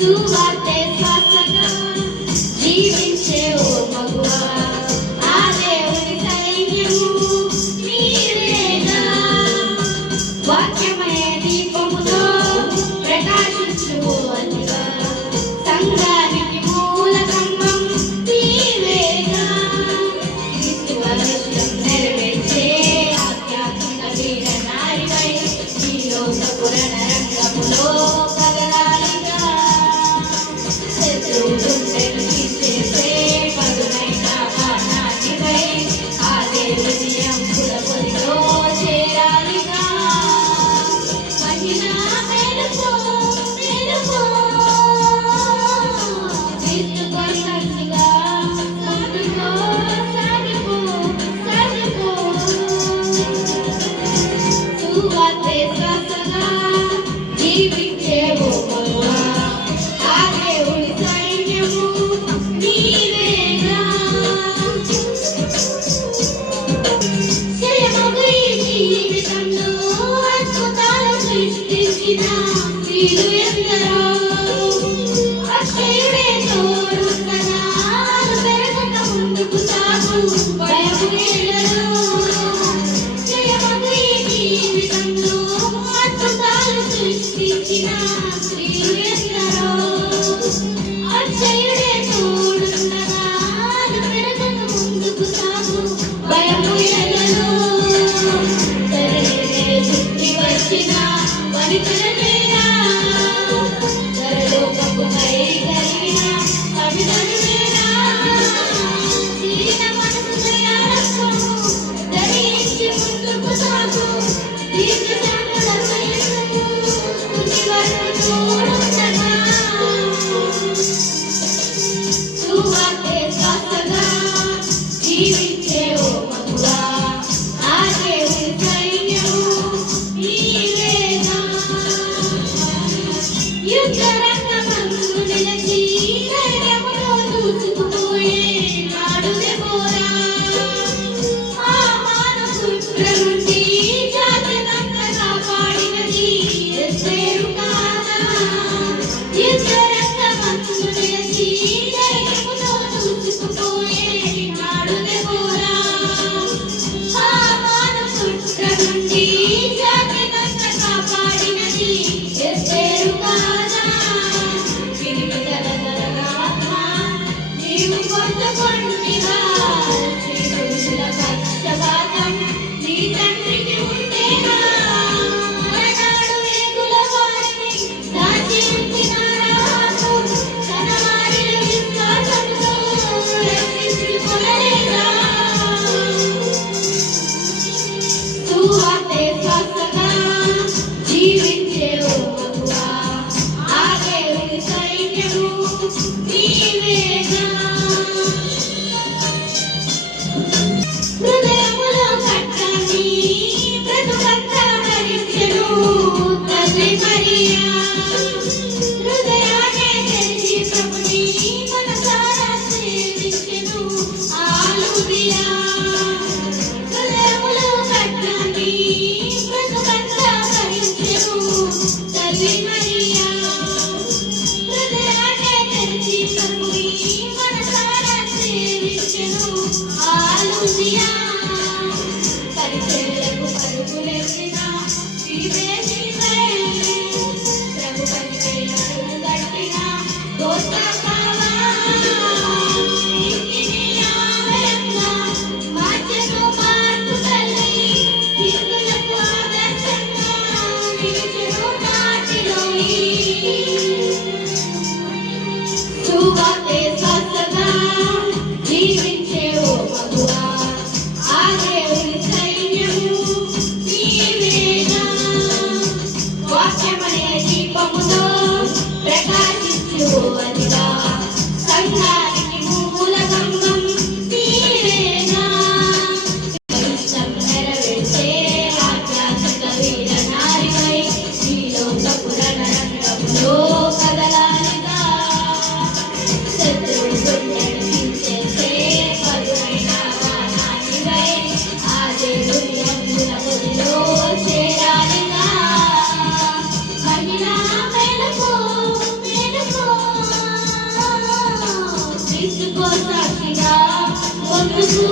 సువార్తే శ్వాసగా జీవించే ఓ మగువా, ఆ దేవుని సైన్యము నీవేగా. వాక్యమయ దీపముతో ప్రకాశించు అతిగా, సంఘానికి మూల స్తంభం నీవేగా. క్రీస్తు అవశ్యం నెరవేర్చే ఆధ్యాత్మిక వీర నారివై ఈ లోకపు రణరంగములో కదలాలిగా. శత్రువులుంటెను తీసేసే పదునైన బాణానివై ఆ దేవుని అంకుల పొదిలో చేరాలిగా. మహిళా మేలుకో మేలుకో, క్రీస్తుకొని కట్టుగా సాగిపో సాగిపో సాగిపో. సువార్తే శ్వాసగా జీవించే ఓ మగువా, ఆ దేవుని సైన్యము నీవేగా. జయమగు ఈ జీవితంలో అద్భుతాలు సృష్టించిన స్త్రీలు ఎందరో, అక్షయుడే తోడుండగా పెరగక ముందుకు సాగు భయము ఎడలో. జయమగు ఈ జీవితంలో అద్భుతాలు సృష్టించిన స్త్రీలు ఎందరో, అక్షయుడే తోడుండగా పెరగక ముందుకు సాగు భయము ఎడలో. తరలినే చుట్టి వచ్చిన వనితలనేనా, పరలోకపుపై కలిగిన కవితలనేనా. తీరిన మనసు దయారసము ధరించి ముందుకు సాగు, దీర్ఘశాంతుల సైన్యము తుది వరకు తోడుండగా. సువార్తే శ్వాసగా జీవించే ఓ మగువా, ఆ దేవుని సైన్యము నీవేగా. యుద్ధరంగమందు నిలిచి ధైర్యముతో దూసుకుపోయే నాడు దెబోరా, ఆ మానవుల నుండి జాతినంతా కాపాడినది ఎస్తేరు కాదా. యుద్ధరంగమందు నిలిచి ధైర్యముతో దూసుకుపోయే నాడు దెబోరా, ఆ మానవుల నుండి జాతినంతా కాపాడినది ఎస్తేరు కాదా. తిరిగి తరతరగా ఆత్మ నీవు పొందుకొంటివా, శ్రీపురుషుల పక్షపాతం నీ తండ్రికి ఉండేనా. మరనాడు వేగుల వారిని దాచి ఉంచిన రాహాబు తన వారిని విశ్వాసంతో రక్షించుకొనలేదా. సువార్తే శ్వాసగా జీవించే ఓ మగువా, ఆ దేవుని సైన్యము నీవేగా. హృదయములో కట్టని బ్రతుకంతా భరించెను తల్లి మరియా. హృదయాన్నే తెరిచి ప్రభుని మనసారా సేవించెను హల్లెలూయా. హృదయములో కట్టని బ్రతుకంతా భరించెను తల్లి మరియా. హృదయాన్నే తెరిచి ప్రభుని మనసారా సేవించెను హల్లెలూయా. పరిచర్యలకు పరుగులెత్తిన వివేచివే, ప్రభు పనిపై అడుగు కట్టిన గోత్రకావా. ఇంటిని ఆలయంగా మార్చెను మార్పు తల్లి, హిందులకు ఆదర్శంగా నిలిచెను నాటిలోని సాక్షిగా ముందుకు